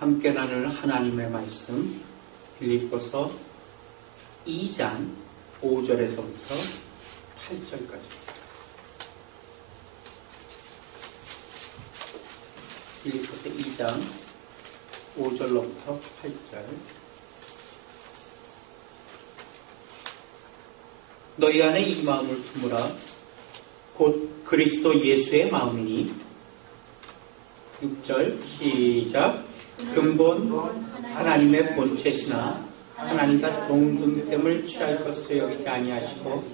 함께 나눌 하나님의 말씀 빌립보서 2장 5절에서부터 8절까지. 빌립보서 2장 5절로부터 8절. 너희 안에 이 마음을 품으라. 곧 그리스도 예수의 마음이니. 6절 시작. 근본 하나님의 본체시나 하나님과 동등됨을 취할 것으로 여기지 아니하시고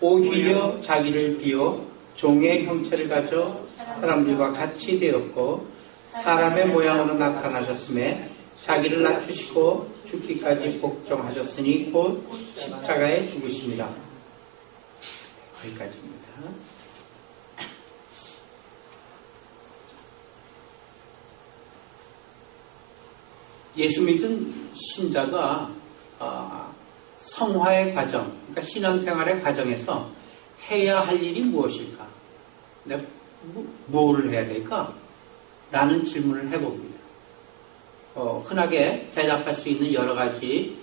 오히려 자기를 비워 종의 형체를 가져 사람들과 같이 되었고 사람의 모양으로 나타나셨음에 자기를 낮추시고 죽기까지 복종하셨으니 곧 십자가에 죽으십니다. 거기까지입니다. 예수 믿은 신자가 성화의 과정, 그러니까 신앙생활의 과정에서 해야 할 일이 무엇일까? 내가 뭐를 해야 될까? 라는 질문을 해봅니다. 흔하게 대답할 수 있는 여러 가지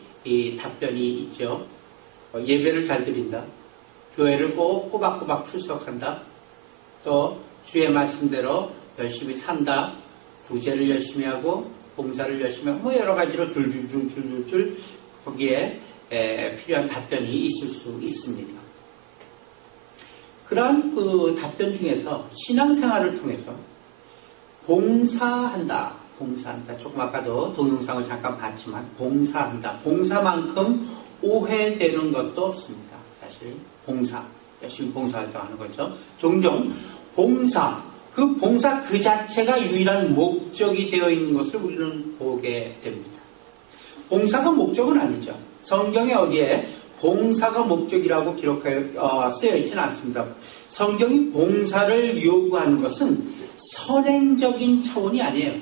답변이 있죠. 예배를 잘 드린다. 교회를 꼭 꼬박꼬박 출석한다. 또 주의 말씀대로 열심히 산다. 구제를 열심히 하고 봉사를 열심히 하고 여러 가지로 줄줄줄 거기에 필요한 답변이 있을 수 있습니다. 그러한 그 답변 중에서 신앙생활을 통해서 봉사한다. 조금 아까도 동영상을 잠깐 봤지만 봉사한다. 봉사만큼 오해되는 것도 없습니다. 사실 봉사, 열심히 봉사활동하는 거죠. 종종 봉사, 그 봉사 그 자체가 유일한 목적이 되어 있는 것을 우리는 보게 됩니다. 봉사가 목적은 아니죠. 성경에 어디에 봉사가 목적이라고 쓰여 있지는 않습니다. 성경이 봉사를 요구하는 것은 선행적인 차원이 아니에요.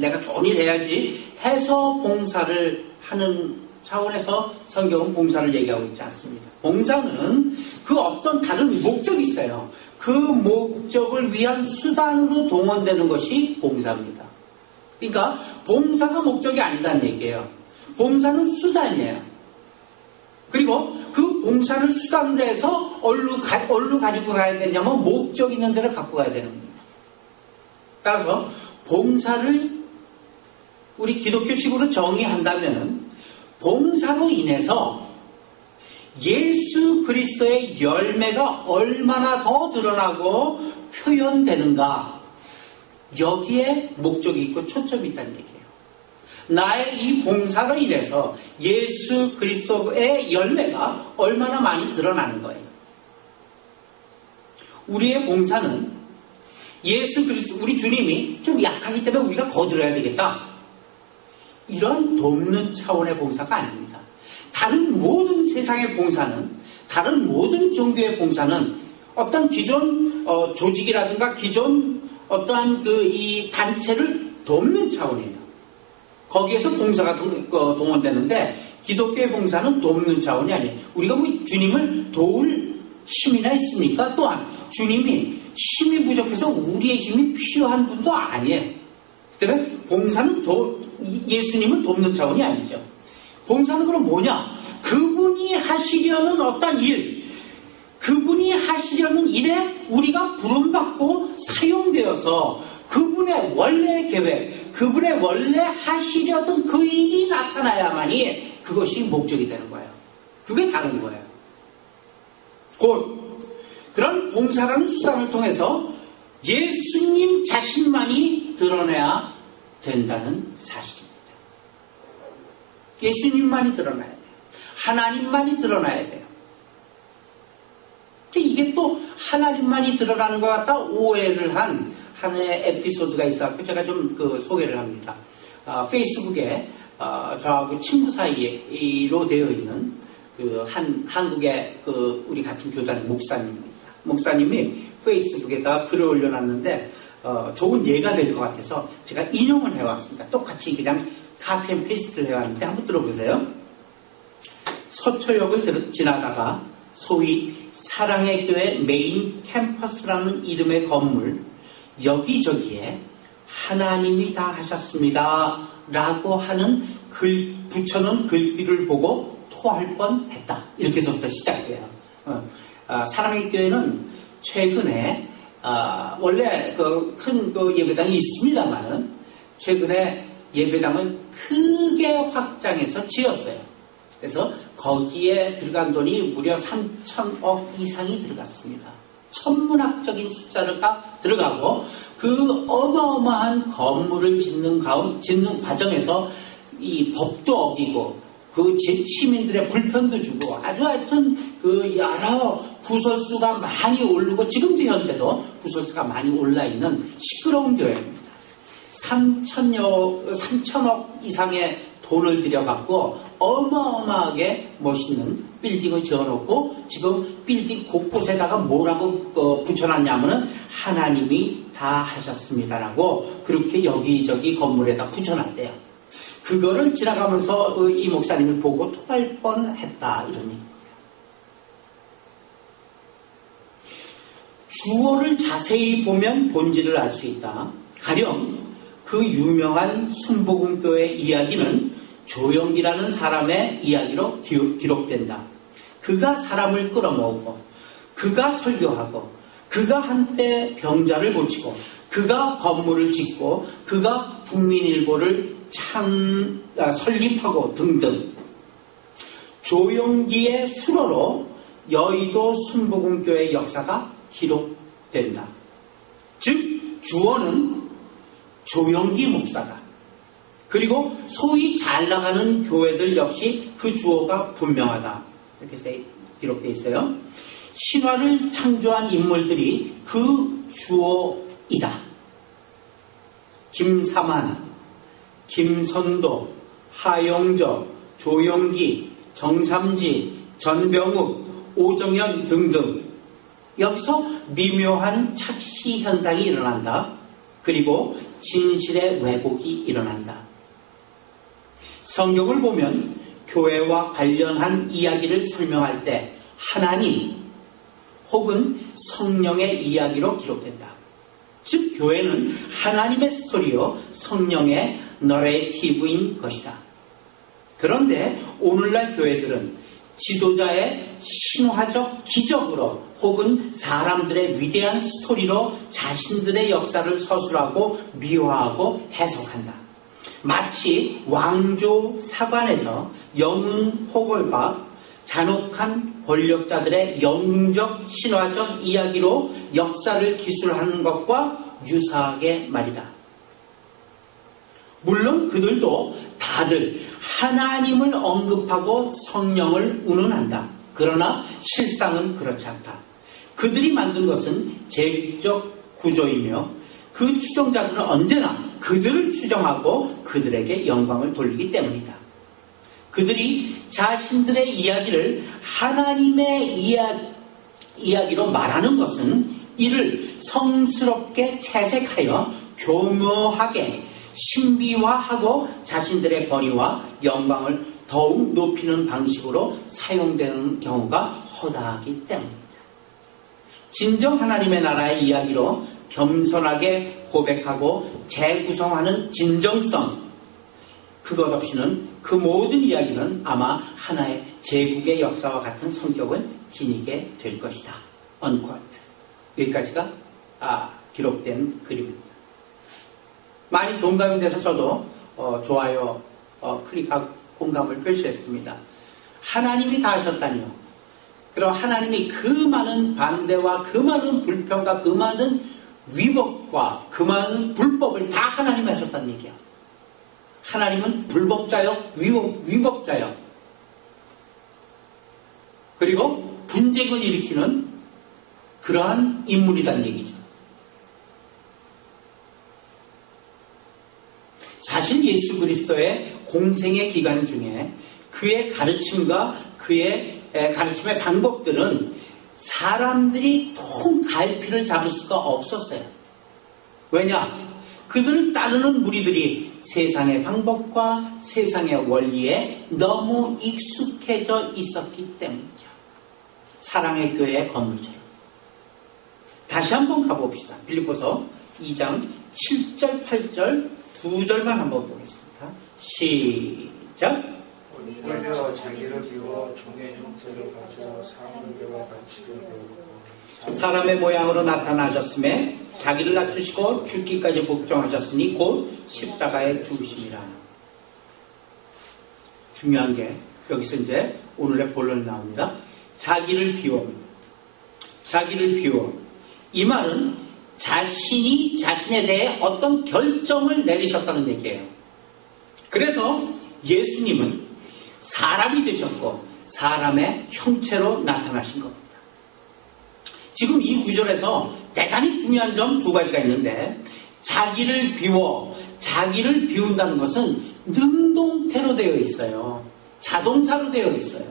내가 좋은 일 해야지 해서 봉사를 하는 차원에서 성경은 봉사를 얘기하고 있지 않습니다. 봉사는 그 어떤 다른 목적이 있어요. 그 목적을 위한 수단으로 동원되는 것이 봉사입니다. 그러니까 봉사가 목적이 아니다는 얘기예요. 봉사는 수단이에요. 그리고 그 봉사를 수단으로 해서 어디로 가지고 가야 되냐면 목적 있는 데를 갖고 가야 되는 겁니다. 따라서 봉사를 우리 기독교식으로 정의한다면 봉사로 인해서 예수 그리스도의 열매가 얼마나 더 드러나고 표현되는가, 여기에 목적이 있고 초점이 있다는 얘기예요. 나의 이 봉사로 인해서 예수 그리스도의 열매가 얼마나 많이 드러나는 거예요. 우리의 봉사는 예수 그리스도, 우리 주님이 좀 약하기 때문에 우리가 거들어야 되겠다, 이런 돕는 차원의 봉사가 아닙니다. 다른 모든 세상의 봉사는, 다른 모든 종교의 봉사는 어떤 기존 조직이라든가 기존 어떠한 이 단체를 돕는 차원이에요. 거기에서 봉사가 동원되는데 기독교의 봉사는 돕는 차원이 아니에요. 우리가 뭐 주님을 도울 힘이나 있습니까? 또한 주님이 힘이 부족해서 우리의 힘이 필요한 분도 아니에요. 그 때문에 봉사는 예수님을 돕는 차원이 아니죠. 봉사는 그럼 뭐냐? 그분이 하시려는 어떤 일, 그분이 하시려는 일에 우리가 부름받고 사용되어서 그분의 원래 계획, 그분의 원래 하시려던 그 일이 나타나야만이 그것이 목적이 되는 거예요. 그게 다른 거예요. 곧 그런 봉사라는 수단을 통해서 예수님 자신만이 드러내야 된다는 사실입니다. 예수님만이 드러나야 돼요. 하나님만이 드러나야 돼요. 이게 또 하나님만이 드러나는 것 같다 오해를 한 하나의 에피소드가 있어서 제가 좀 소개를 합니다. 페이스북에 저하고 친구 사이로 되어 있는 한국의 우리 같은 교단의 목사님입니다. 목사님이 페이스북에다가 글을 올려놨는데 좋은 예가 될 것 같아서 제가 인용을 해왔습니다. 똑같이 그냥 카피 앤 페이스트를 해왔는데 한번 들어보세요. 서초역을 지나다가 소위 사랑의 교회 메인 캠퍼스라는 이름의 건물 여기저기에 하나님이 다 하셨습니다 라고 하는 붙여놓은 글귀를 보고 토할 뻔했다. 이렇게서부터 시작돼요. 사랑의 교회는 최근에 원래 큰 예배당이 있습니다만은 최근에 예배당을 크게 확장해서 지었어요. 그래서 거기에 들어간 돈이 무려 3천억 이상이 들어갔습니다. 천문학적인 숫자가 들어가고 그 어마어마한 건물을 짓는 과정에서 이 법도 어기고 그 시민들의 불편도 주고 아주 하여튼 그 여러 구설수가 많이 오르고 지금도 현재도 구설수가 많이 올라있는 시끄러운 교회입니다. 3천억 이상의 돈을 들여갖고 어마어마하게 멋있는 빌딩을 지어놓고 지금 빌딩 곳곳에다가 뭐라고 붙여놨냐면은 하나님이 다 하셨습니다라고 그렇게 여기저기 건물에다 붙여놨대요. 그거를 지나가면서 이 목사님을 보고 토할 뻔했다 이런 얘기입니다. 주어를 자세히 보면 본질을 알 수 있다. 가령 그 유명한 순복음교회 이야기는 조영기라는 사람의 이야기로 기록된다. 그가 사람을 끌어모으고 그가 설교하고 그가 한때 병자를 고치고 그가 건물을 짓고 그가 국민일보를 설립하고 등등 조영기의 수로로 여의도 순복음교회 역사가 기록된다. 즉 주어는 조영기 목사다. 그리고 소위 잘 나가는 교회들 역시 그 주어가 분명하다. 이렇게 기록되어 있어요. 신화를 창조한 인물들이 그 주어이다. 김사만, 김선도, 하영저, 조영기, 정삼지, 전병욱, 오정현 등등 여기서 미묘한 착시 현상이 일어난다. 그리고 진실의 왜곡이 일어난다. 성경을 보면 교회와 관련한 이야기를 설명할 때 하나님 혹은 성령의 이야기로 기록된다. 즉 교회는 하나님의 스토리요 성령의 너레이티브인 것이다. 그런데 오늘날 교회들은 지도자의 신화적 기적으로 혹은 사람들의 위대한 스토리로 자신들의 역사를 서술하고 미화하고 해석한다. 마치 왕조 사관에서 영웅 호걸과 잔혹한 권력자들의 영웅적 신화적 이야기로 역사를 기술하는 것과 유사하게 말이다. 물론 그들도 다들 하나님을 언급하고 성령을 운운한다. 그러나 실상은 그렇지 않다. 그들이 만든 것은 제국적 구조이며 그 추종자들은 언제나 그들을 추종하고 그들에게 영광을 돌리기 때문이다. 그들이 자신들의 이야기를 하나님의 이야기로 말하는 것은 이를 성스럽게 채색하여 교묘하게 신비화하고 자신들의 권위와 영광을 더욱 높이는 방식으로 사용되는 경우가 허다하기 때문입니다. 진정 하나님의 나라의 이야기로 겸손하게 고백하고 재구성하는 진정성, 그것 없이는 그 모든 이야기는 아마 하나의 제국의 역사와 같은 성격을 지니게 될 것이다. unquote. 여기까지가 기록된 글입니다. 많이 동감이 돼서 저도 좋아요 클릭하고 공감을 표시했습니다. 하나님이 다 하셨다니요. 그럼 하나님이 그 많은 반대와 그 많은 불평과 그 많은 위법과 그 많은 불법을 다 하나님이 하셨다는 얘기야. 하나님은 불법자요, 위법자요. 그리고 분쟁을 일으키는 그러한 인물이란 얘기죠. 사실 예수 그리스도의 공생의 기간 중에 그의 가르침과 그의 가르침의 방법들은 사람들이 통 갈피를 잡을 수가 없었어요. 왜냐? 그들을 따르는 무리들이 세상의 방법과 세상의 원리에 너무 익숙해져 있었기 때문이죠. 사랑의 교회의 건물처럼. 다시 한번 가봅시다. 빌립보서 2장 7절, 8절 두 절만 한번 보겠습니다. 시작. 오히려 자기를 비워 종의 형태를 가져 사람들과 같이 배우고 사람의 모양으로 나타나셨음에 자기를 낮추시고 죽기까지 복종하셨으니 곧 십자가에 죽으심이라. 중요한 게 여기서 이제 오늘의 본론이 나옵니다. 자기를 비워. 자기를 비워. 이 말은 자신이 자신에 대해 어떤 결정을 내리셨다는 얘기예요. 그래서 예수님은 사람이 되셨고 사람의 형체로 나타나신 겁니다. 지금 이 구절에서 대단히 중요한 점 두 가지가 있는데, 자기를 비워, 자기를 비운다는 것은 능동태로 되어 있어요. 자동사로 되어 있어요.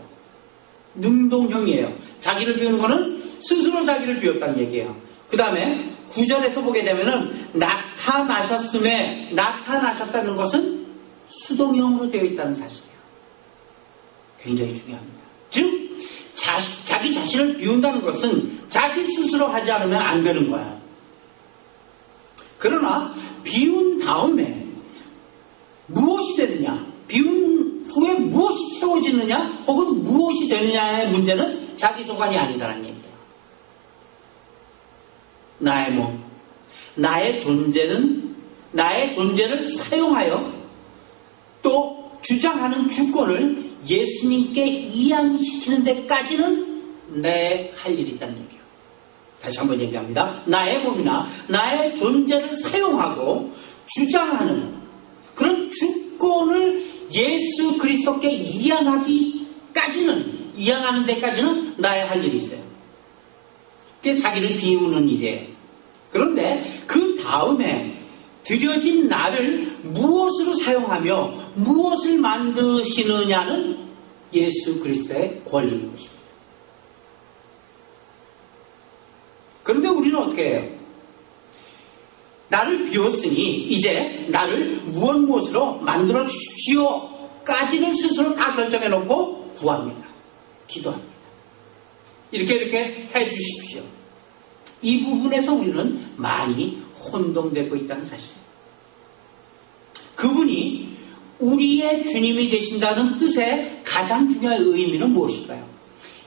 능동형이에요. 자기를 비우는 것은 스스로 자기를 비웠다는 얘기예요. 그 다음에 9절에서 보게 되면은 나타나셨음에, 나타나셨다는 것은 수동형으로 되어 있다는 사실이에요. 굉장히 중요합니다. 즉 자기 자신을 비운다는 것은 자기 스스로 하지 않으면 안 되는 거야. 그러나 비운 다음에 무엇이 되느냐, 비운 후에 무엇이 채워지느냐 혹은 무엇이 되느냐의 문제는 자기 소관이 아니다라는 얘기예요. 나의 몸, 나의 존재를 사용하여 또 주장하는 주권을 예수님께 이양시키는 데까지는 내 할 일이 있다는 얘기예요. 다시 한번 얘기합니다. 나의 몸이나 나의 존재를 사용하고 주장하는 그런 주권을 예수 그리스도께 이양하는 데까지는 나의 할 일이 있어요. 그게 자기를 비우는 일이에요. 그런데 그 다음에 드려진 나를 무엇으로 사용하며 무엇을 만드시느냐는 예수 그리스도의 권리인 것입니다. 그런데 우리는 어떻게 해요? 나를 비웠으니 이제 나를 무엇으로 만들어 주십시오까지는 스스로 다 결정해 놓고 구합니다. 기도합니다. 이렇게 해 주십시오. 이 부분에서 우리는 많이 혼동되고 있다는 사실입니다. 그분이 우리의 주님이 되신다는 뜻의 가장 중요한 의미는 무엇일까요?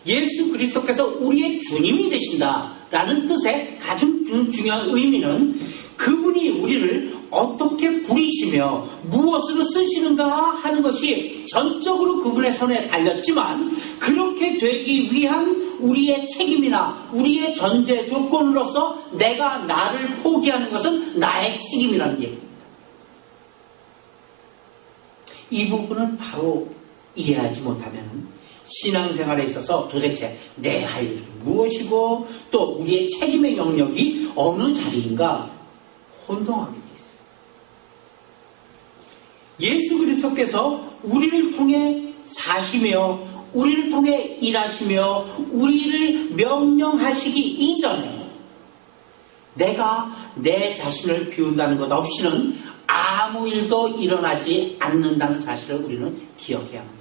예수 그리스도께서 우리의 주님이 되신다라는 뜻의 가장 중요한 의미는 그분이 우리를 어떻게 부리시며 무엇으로 쓰시는가 하는 것이 전적으로 그분의 손에 달렸지만, 그렇게 되기 위한 우리의 책임이나 우리의 전제 조건으로서 내가 나를 포기하는 것은 나의 책임이라는 얘기입니다. 이 부분을 바로 이해하지 못하면 신앙생활에 있어서 도대체 내 할 일은 무엇이고 또 우리의 책임의 영역이 어느 자리인가 혼동하게 돼 있어요. 예수 그리스도께서 우리를 통해 사시며 우리를 통해 일하시며 우리를 명령하시기 이전에 내가 내 자신을 비운다는 것 없이는 아무 일도 일어나지 않는다는 사실을 우리는 기억해야 합니다.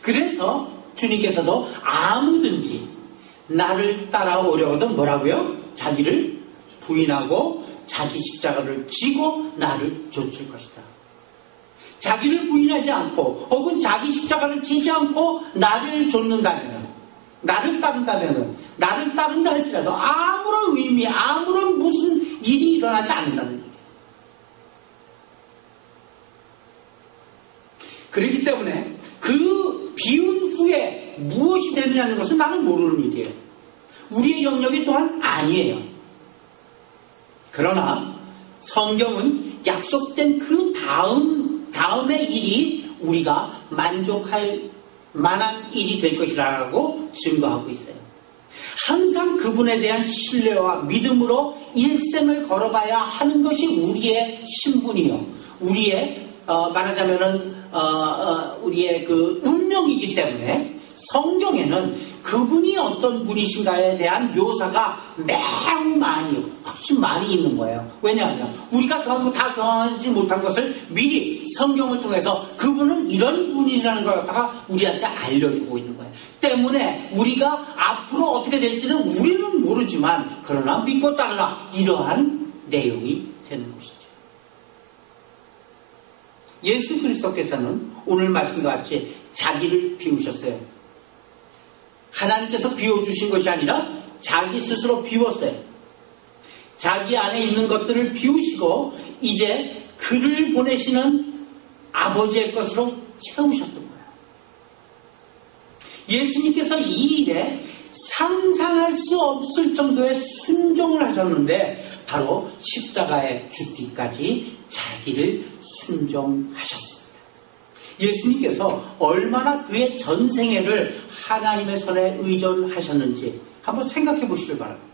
그래서 주님께서도 아무든지 나를 따라오려거든 뭐라고요? 자기를 부인하고 자기 십자가를 지고 나를 좇을 것이다. 자기를 부인하지 않고 혹은 자기 십자가를 지지 않고 나를 좇는다면, 나를 따른다 할지라도 아무런 의미, 아무런 무슨 일이 일어나지 않는다는 얘기예요. 그렇기 때문에 그 비운 후에 무엇이 되느냐는 것은 나는 모르는 일이에요. 우리의 영역이 또한 아니에요. 그러나 성경은 약속된 그 다음의 일이 우리가 만족할 만한 일이 될 것이라고 증거하고 있어요. 항상 그분에 대한 신뢰와 믿음으로 일생을 걸어가야 하는 것이 우리의 신분이요, 우리의 말하자면은 우리의 그 운명이기 때문에 성경에는 그분이 어떤 분이신가에 대한 묘사가 매우 훨씬 많이 있는 거예요. 왜냐하면 우리가 다 경험하지 못한 것을 미리 성경을 통해서 그분은 이런 분이라는 걸 갖다가 우리한테 알려주고 있는 거예요. 때문에 우리가 앞으로 어떻게 될지는 우리는 모르지만 그러나 믿고 따르라, 이러한 내용이 되는 것이죠. 예수 그리스도께서는 오늘 말씀과 같이 자기를 비우셨어요. 하나님께서 비워주신 것이 아니라 자기 스스로 비웠어요. 자기 안에 있는 것들을 비우시고 이제 그를 보내시는 아버지의 것으로 채우셨던 거예요. 예수님께서 이 일에 상상할 수 없을 정도의 순종을 하셨는데 바로 십자가에 죽기까지 자기를 순종하셨습니다. 예수님께서 얼마나 그의 전생애를 하나님의 손에 의존하셨는지 한번 생각해 보시길 바랍니다.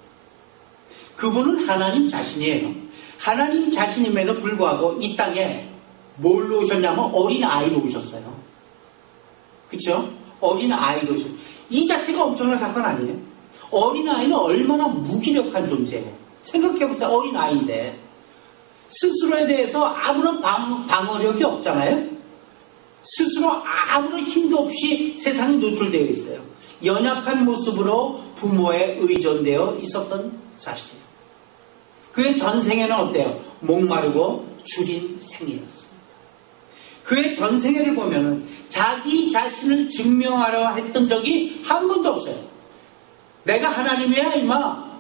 그분은 하나님 자신이에요. 하나님 자신임에도 불구하고 이 땅에 뭘로 오셨냐면 어린아이로 오셨어요. 그렇죠? 어린아이로 오셨어요. 이 자체가 엄청난 사건 아니에요? 어린아이는 얼마나 무기력한 존재예요. 생각해보세요. 어린아이인데 스스로에 대해서 아무런 방어력이 없잖아요. 스스로 아무런 힘도 없이 세상에 노출되어 있어요. 연약한 모습으로 부모에 의존되어 있었던 사실이에요. 그의 전생에는 어때요? 목마르고 줄인 생이었습니다. 그의 전생애를 보면은 자기 자신을 증명하려 했던 적이 한 번도 없어요. 내가 하나님이야 임마.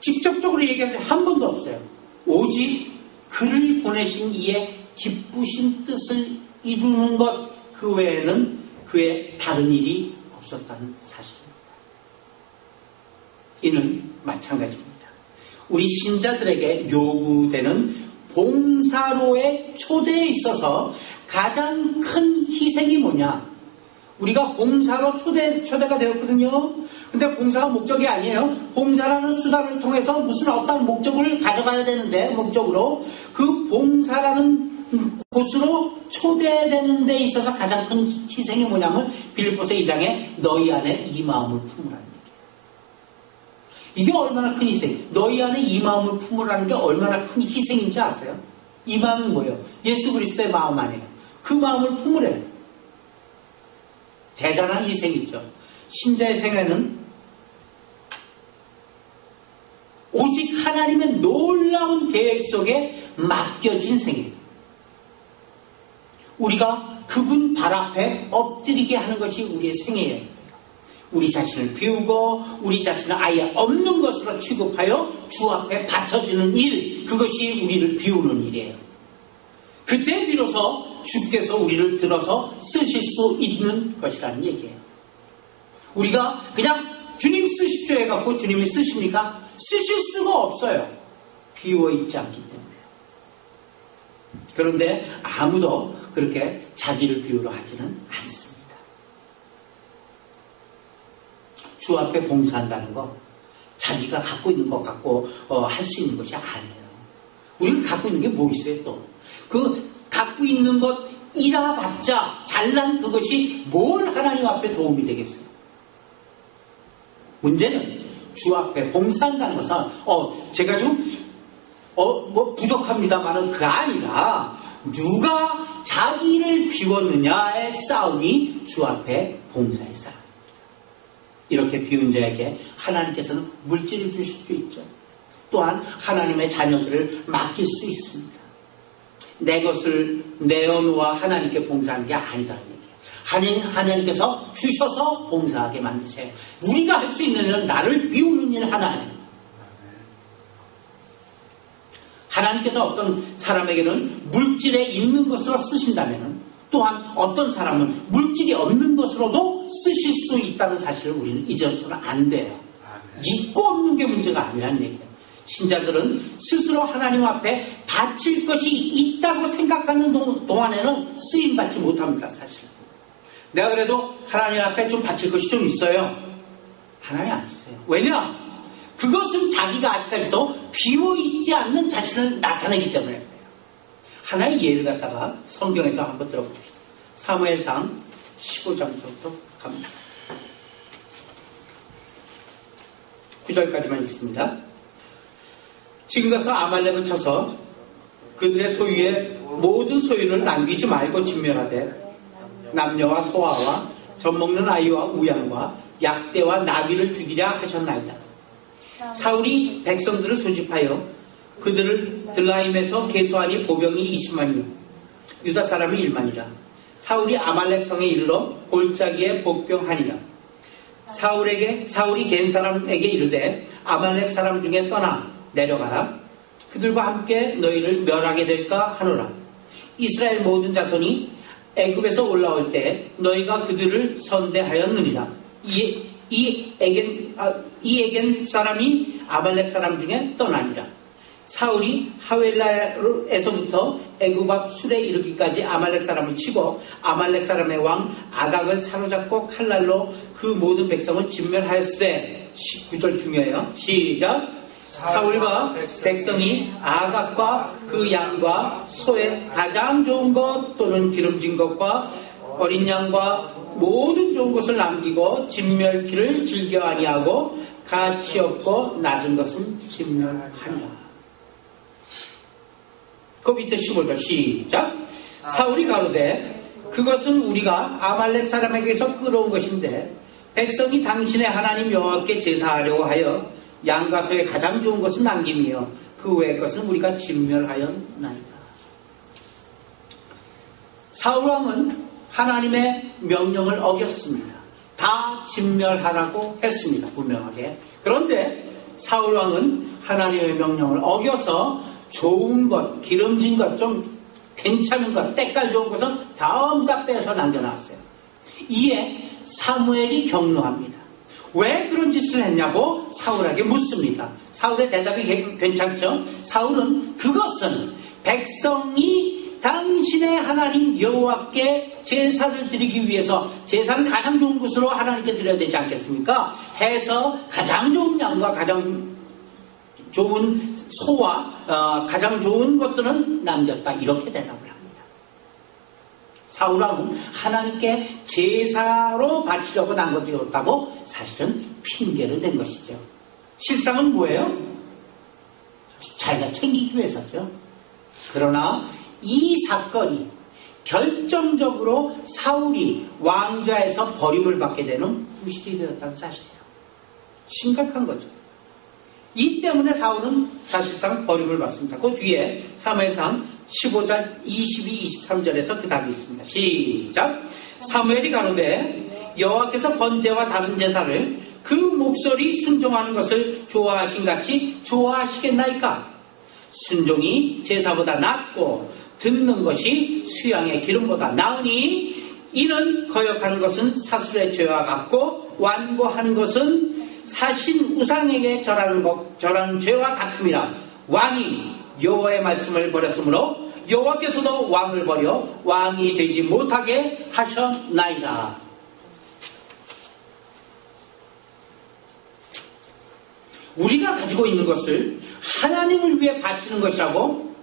직접적으로 얘기한 적 한 번도 없어요. 오직 그를 보내신 이의 기쁘신 뜻을 이루는 것 그 외에는 그의 다른 일이 없었다는 사실입니다. 이는 마찬가지입니다. 우리 신자들에게 요구되는 봉사로의 초대에 있어서 가장 큰 희생이 뭐냐? 우리가 봉사로 초대가 되었거든요. 근데 봉사가 목적이 아니에요. 봉사라는 수단을 통해서 무슨 어떤 목적을 가져가야 되는데, 목적으로 그 봉사라는 곳으로 초대되는 데 있어서 가장 큰 희생이 뭐냐면 빌립보서 2장에 너희 안에 이 마음을 품으라는 얘기예요. 이게 얼마나 큰 희생? 너희 안에 이 마음을 품으라는 게 얼마나 큰 희생인지 아세요? 이 마음은 뭐예요? 예수 그리스도의 마음 아니에요. 그 마음을 품으래요. 대단한 희생이죠. 신자의 생애는 오직 하나님의 놀라운 계획 속에 맡겨진 생애입니다. 우리가 그분 발 앞에 엎드리게 하는 것이 우리의 생애예요. 우리 자신을 비우고 우리 자신을 아예 없는 것으로 취급하여 주 앞에 바쳐지는 일, 그것이 우리를 비우는 일이에요. 그때 비로소 주께서 우리를 들어서 쓰실 수 있는 것이라는 얘기예요. 우리가 그냥 주님 쓰십시오 해갖고 주님이 쓰십니까? 쓰실 수가 없어요. 비워있지 않기 때문에. 그런데 아무도 그렇게 자기를 비우려 하지는 않습니다. 주 앞에 봉사한다는 거 자기가 갖고 있는 것 갖고 할 수 있는 것이 아니에요. 우리가 갖고 있는 게 뭐 있어요 또? 그 갖고 있는 것 잃어봤자 잘난 그것이 뭘 하나님 앞에 도움이 되겠어요? 문제는 주 앞에 봉사한다는 것은 제가 좀 뭐 부족합니다만은 그 아니라 누가 자기를 비웠느냐의 싸움이 주 앞에 봉사의 싸움입니다. 이렇게 비운 자에게 하나님께서는 물질을 주실 수 있죠. 또한 하나님의 자녀들을 맡길 수 있습니다. 내 것을 내어놓아 하나님께 봉사하는 게 아니다는 얘기예요. 하나님께서 주셔서 봉사하게 만드세요. 우리가 할 수 있는 일은 나를 비우는 일 하나예요. 하나님께서 어떤 사람에게는 물질에 있는 것으로 쓰신다면 또한 어떤 사람은 물질이 없는 것으로도 쓰실 수 있다는 사실을 우리는 잊어서는 안 돼요. 있고 없는 게 문제가 아니라는 얘기예요. 신자들은 스스로 하나님 앞에 바칠 것이 있다고 생각하는 동안에는 쓰임받지 못합니다. 사실 내가 그래도 하나님 앞에 좀 바칠 것이 좀 있어요. 하나님 안 쓰세요. 왜냐? 그것은 자기가 아직까지도 비워있지 않는 자신을 나타내기 때문에 그래요. 하나의 예를 갖다가 성경에서 한번 들어봅시다. 사무엘상 15장부터 갑니다. 9절까지만 읽습니다. 지금 가서 아말렉을 쳐서 그들의 소유의 모든 소유를 남기지 말고 진멸하되 남녀와 소아와 젖먹는 아이와 우양과 약대와 나귀를 죽이랴 하셨나이다. 사울이 백성들을 소집하여 그들을 들라임에서 계수하니 보병이 20만이요 유다 사람이 1만이라. 사울이 아말렉 성에 이르러 골짜기에 복병하니라. 사울이 겐 사람에게 이르되 아말렉 사람 중에 떠나 내려가라. 그들과 함께 너희를 멸하게 될까 하노라. 이스라엘 모든 자손이 애굽에서 올라올 때 너희가 그들을 선대하였느니라. 이 에겐 사람이 아말렉 사람 중에 떠나니라. 사울이 하웰라에서부터 애굽 앞 술에 이르기까지 아말렉 사람을 치고 아말렉 사람의 왕 아각을 사로잡고 칼날로 그 모든 백성을 진멸하였으되 19절 중요해요. 시작. 사울과 백성이 아각과 그 양과 소의 가장 좋은 것 또는 기름진 것과 어린 양과 모든 좋은 것을 남기고 진멸키를 즐겨 아니하고 가치 없고 낮은 것은 진멸하니라. 그 밑에 15절 시작. 사울이 가로되 그것은 우리가 아말렉 사람에게서 끌어온 것인데 백성이 당신의 하나님 여호와께 제사하려고 하여 양과 소의 가장 좋은 것은 남김이요 그 외의 것은 우리가 진멸하였나이다. 사울왕은 하나님의 명령을 어겼습니다. 다 진멸하라고 했습니다. 분명하게. 그런데 사울왕은 하나님의 명령을 어겨서 좋은 것, 기름진 것, 좀 괜찮은 것, 때깔 좋은 것은 전부 다 빼서 남겨놨어요. 이에 사무엘이 격노합니다. 왜 그런 짓을 했냐고 사울에게 묻습니다. 사울의 대답이 괜찮죠? 사울은 그것은 백성이 당신의 하나님 여호와께 제사를 드리기 위해서 제사는 가장 좋은 것으로 하나님께 드려야 되지 않겠습니까? 해서 가장 좋은 양과 가장 좋은 소와 가장 좋은 것들은 남겼다. 이렇게 대답을 합니다. 사울왕은 하나님께 제사로 바치려고 남겨두었다고 사실은 핑계를 댄 것이죠. 실상은 뭐예요? 자기가 챙기기 위해서죠. 그러나 이 사건이 결정적으로 사울이 왕좌에서 버림을 받게 되는 후식이 되었다는 사실이에요. 심각한 거죠. 이 때문에 사울은 사실상 버림을 받습니다. 그 뒤에 사무엘상 15절 22, 23절에서 그 답이 있습니다. 시작. 사무엘이 가로되 여호와께서 번제와 다른 제사를 그 목소리 순종하는 것을 좋아하신 같이 좋아하시겠나이까? 순종이 제사보다 낫고 듣는 것이 수양의 기름보다 나으니 이는 거역하는 것은 사술의 죄와 같고 완고한 것은 사신 우상에게 절하는 죄와 같음이라. 왕이 여호와의 말씀을 버렸으므로 여호와께서도 왕을 버려 왕이 되지 못하게 하셨나이다. 우리가 가지고 있는 것을 하나님을 위해 바치는 것이라고,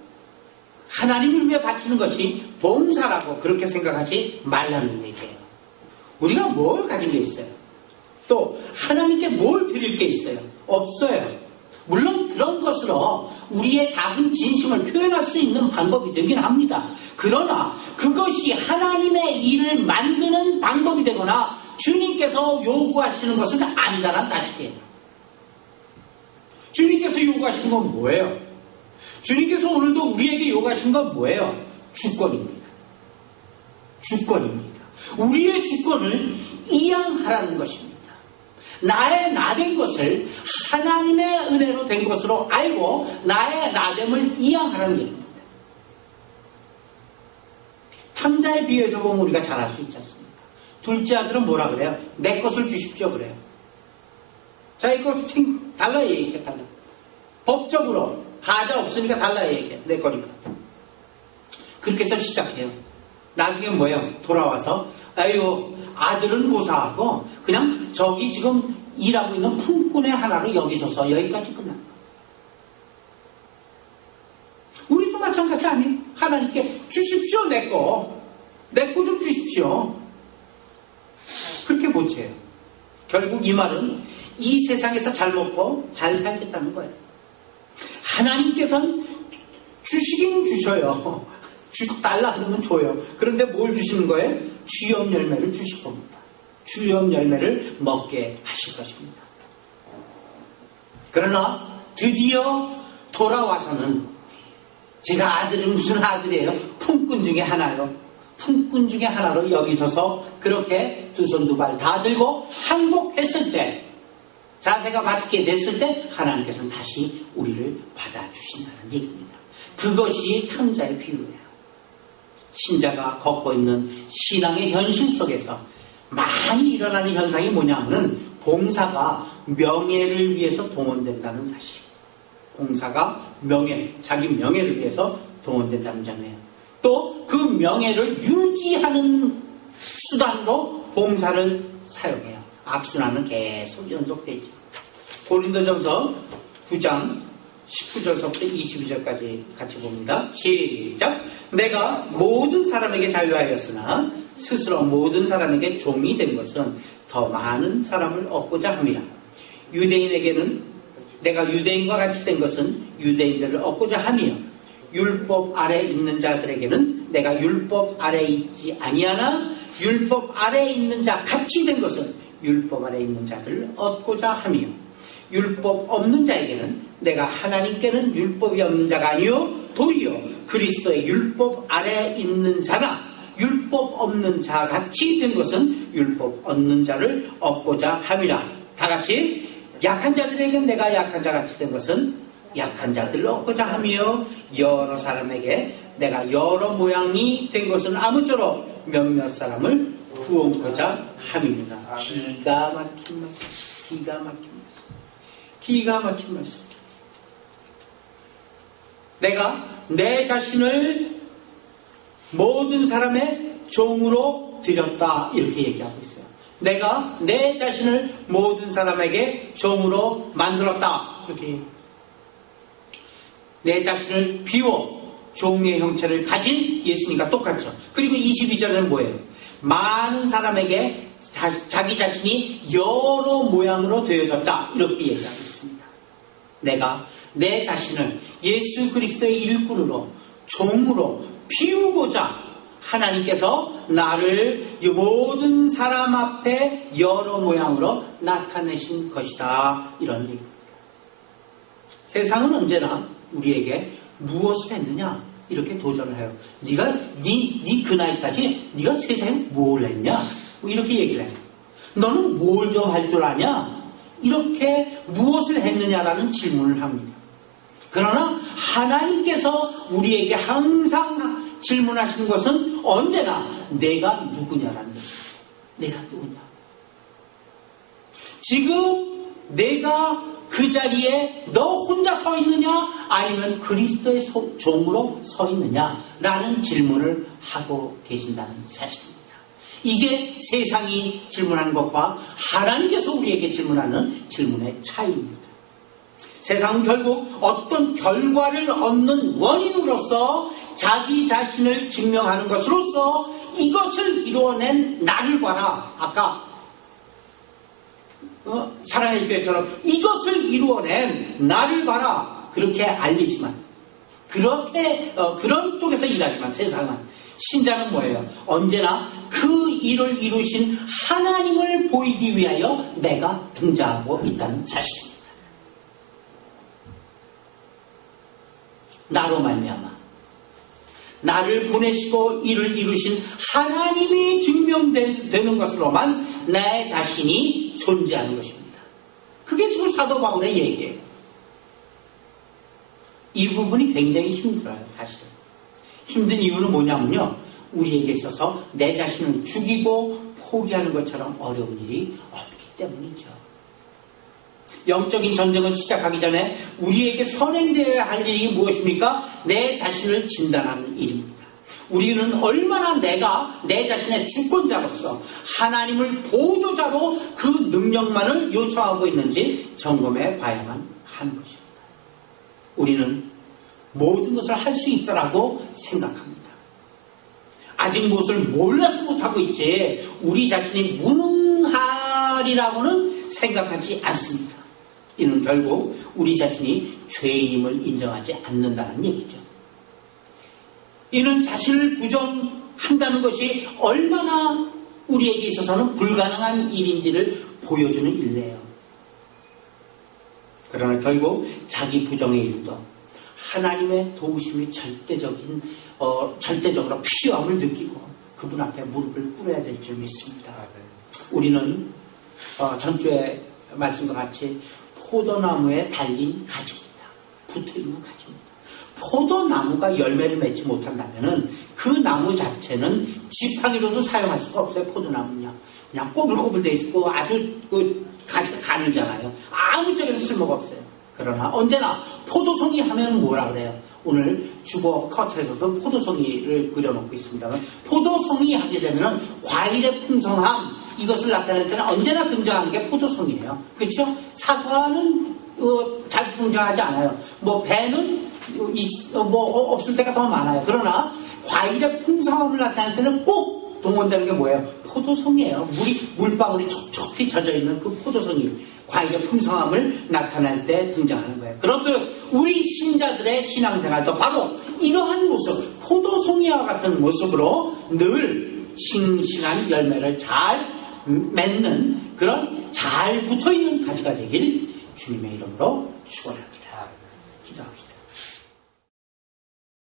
하나님을 위해 바치는 것이 봉사라고 그렇게 생각하지 말라는 얘기예요. 우리가 뭘 가진 게 있어요? 또 하나님께 뭘 드릴 게 있어요? 없어요. 물론 그런 것으로 우리의 작은 진심을 표현할 수 있는 방법이 되긴 합니다. 그러나 그것이 하나님의 일을 만드는 방법이 되거나 주님께서 요구하시는 것은 아니다라는 사실이에요. 주님께서 요구하시는 건 뭐예요? 주님께서 오늘도 우리에게 요구하시는 건 뭐예요? 주권입니다. 주권입니다. 우리의 주권을 이양하라는 것입니다. 나의 나된 것을 하나님의 은혜로 된 것으로 알고 나의 나됨을 이양하라는 얘기입니다. 탕자의 비유에서 보면 우리가 잘 알 수 있지 않습니까? 둘째 아들은 뭐라 그래요? 내 것을 주십시오 그래요. 자기 것을 달라 얘기해. 달라. 법적으로 하자 없으니까 달라 얘기해. 내 거니까. 그렇게 해서 시작해요. 나중에 뭐예요? 돌아와서 아유 아들은 고사하고 그냥 저기 지금 일하고 있는 품꾼의 하나를 여기서서 여기까지 끝납니다. 우리도 마찬가지 아니에요? 하나님께 주십시오 내 거 좀 주십시오. 그렇게 못해요. 결국 이 말은 이 세상에서 잘 먹고 잘 살겠다는 거예요. 하나님께서는 주시긴 주셔요. 달라 그러면 줘요. 그런데 뭘 주시는 거예요? 주염 열매를 주실 겁니다. 주염 열매를 먹게 하실 것입니다. 그러나 드디어 돌아와서는 제가 아들은 무슨 아들이에요? 품꾼 중에 하나요. 품꾼 중에 하나로 여기 서서 그렇게 두 손 두 발 다 들고 항복했을 때, 자세가 맞게 됐을 때 하나님께서는 다시 우리를 받아주신다는 얘기입니다. 그것이 탕자의 비유예요. 신자가 걷고 있는 신앙의 현실 속에서 많이 일어나는 현상이 뭐냐면은 봉사가 명예를 위해서 동원된다는 사실. 봉사가 자기 명예를 위해서 동원된다는 점이에요. 또 그 명예를 유지하는 수단으로 봉사를 사용해요. 악순환은 계속 연속되죠. 고린도전서 9장 19절서부터 22절까지 같이 봅니다. 시작. 내가 모든 사람에게 자유하였으나 스스로 모든 사람에게 종이 된 것은 더 많은 사람을 얻고자 함이라. 유대인에게는 내가 유대인과 같이 된 것은 유대인들을 얻고자 함이요, 율법 아래 있는 자들에게는 내가 율법 아래 있지 아니하나 율법 아래 있는 자 같이 된 것은 율법 아래 있는 자들을 얻고자 함이요, 율법 없는 자에게는 내가 하나님께는 율법이 없는 자가 아니요 도리어 그리스도의 율법 아래 있는 자가 율법 없는 자 같이 된 것은 율법 얻는 자를 얻고자 함이라. 다 같이. 약한 자들에게는 내가 약한 자 같이 된 것은 약한 자들을 얻고자 하며, 여러 사람에게 내가 여러 모양이 된 것은 아무쪼록 몇몇 사람을 구원하고자 함입니다. 기가 막힌 말씀. 기가 막힌 말씀. 기가 막힌 말씀. 내가 내 자신을 모든 사람의 종으로 드렸다, 이렇게 얘기하고 있어요. 내가 내 자신을 모든 사람에게 종으로 만들었다, 이렇게. 내 자신을 비워 종의 형체를 가진 예수님과 똑같죠. 그리고 22절은 뭐예요? 많은 사람에게 자기 자신이 여러 모양으로 되어졌다, 이렇게 얘기하고 있습니다. 내가 내 자신을 예수 그리스도의 일꾼으로, 종으로 비우고자 하나님께서 나를 이 모든 사람 앞에 여러 모양으로 나타내신 것이다, 이런 얘기입니다. 세상은 언제나 우리에게 무엇을 했느냐, 이렇게 도전을 해요. 네가 네 그 나이까지 네가 세상에 뭘 했냐, 뭐 이렇게 얘기를 해요. 너는 뭘 좀 할 줄 아냐, 이렇게 무엇을 했느냐라는 질문을 합니다. 그러나 하나님께서 우리에게 항상 질문하시는 것은 언제나 내가 누구냐라는 거예요. 내가 누구냐. 지금 내가 그 자리에 너 혼자 서 있느냐, 아니면 그리스도의 종으로 서 있느냐라는 질문을 하고 계신다는 사실입니다. 이게 세상이 질문하는 것과 하나님께서 우리에게 질문하는 질문의 차이입니다. 세상은 결국 어떤 결과를 얻는 원인으로서 자기 자신을 증명하는 것으로서 이것을 이루어낸 나를 봐라. 아까 사랑의 교회처럼 이것을 이루어낸 나를 봐라, 그렇게 알리지만, 그렇게 그런 쪽에서 일하지만, 세상은, 신자는 뭐예요? 언제나 그 일을 이루신 하나님을 보이기 위하여 내가 등장하고 있다는 사실입니다. 나로 말미암아 나를 보내시고 이를 이루신 하나님이 증명되는 것으로만 내 자신이 존재하는 것입니다. 그게 지금 사도 바울의 얘기예요. 이 부분이 굉장히 힘들어요, 사실은. 힘든 이유는 뭐냐면요, 우리에게 있어서 내 자신을 죽이고 포기하는 것처럼 어려운 일이 없기 때문이죠. 영적인 전쟁을 시작하기 전에 우리에게 선행되어야 할 일이 무엇입니까? 내 자신을 진단하는 일입니다. 우리는 얼마나 내가 내 자신의 주권자로서 하나님을 보조자로 그 능력만을 요청하고 있는지 점검해 봐야만 하는 것입니다. 우리는 모든 것을 할 수 있다라고 생각합니다. 아직 무엇을 몰라서 못하고 있지 우리 자신이 무능하리라고는 생각하지 않습니다. 이는 결국 우리 자신이 죄인임을 인정하지 않는다는 얘기죠. 이는 자신을 부정한다는 것이 얼마나 우리에게 있어서는 불가능한 일인지를 보여주는 일례예요. 그러나 결국 자기 부정의 일도 하나님의 도우심이 절대적으로 필요함을 느끼고 그분 앞에 무릎을 꿇어야 될 줄 믿습니다. 우리는 전주에 말씀과 같이 포도나무에 달린 가지입니다. 붙어있는 가지입니다. 포도나무가 열매를 맺지 못한다면 그 나무 자체는 지팡이로도 사용할 수가 없어요. 포도나무는요. 그냥 꼬불꼬불 돼 있고 아주 가지가 가늘잖아요. 아무 쪽에서 쓸모가 없어요. 그러나 언제나 포도송이 하면 뭐라 그래요? 오늘 주보 컷에서도 포도송이를 그려놓고 있습니다만 포도송이 하게 되면 과일의 풍성함 이것을 나타낼 때는 언제나 등장하는 게 포도송이에요. 그렇죠? 사과는 자주 등장하지 않아요. 배는 없을 때가 더 많아요. 그러나 과일의 풍성함을 나타낼 때는 꼭 동원되는 게 뭐예요? 포도송이에요. 물방울이 촉촉히 젖어있는 그 포도송이 과일의 풍성함을 나타낼 때 등장하는 거예요. 그렇듯 우리 신자들의 신앙생활도 바로 이러한 모습, 포도송이와 같은 모습으로 늘 싱싱한 열매를 잘 맺는 그런 잘 붙어있는 가지가 되길 주님의 이름으로 축원합니다. 기도합시다.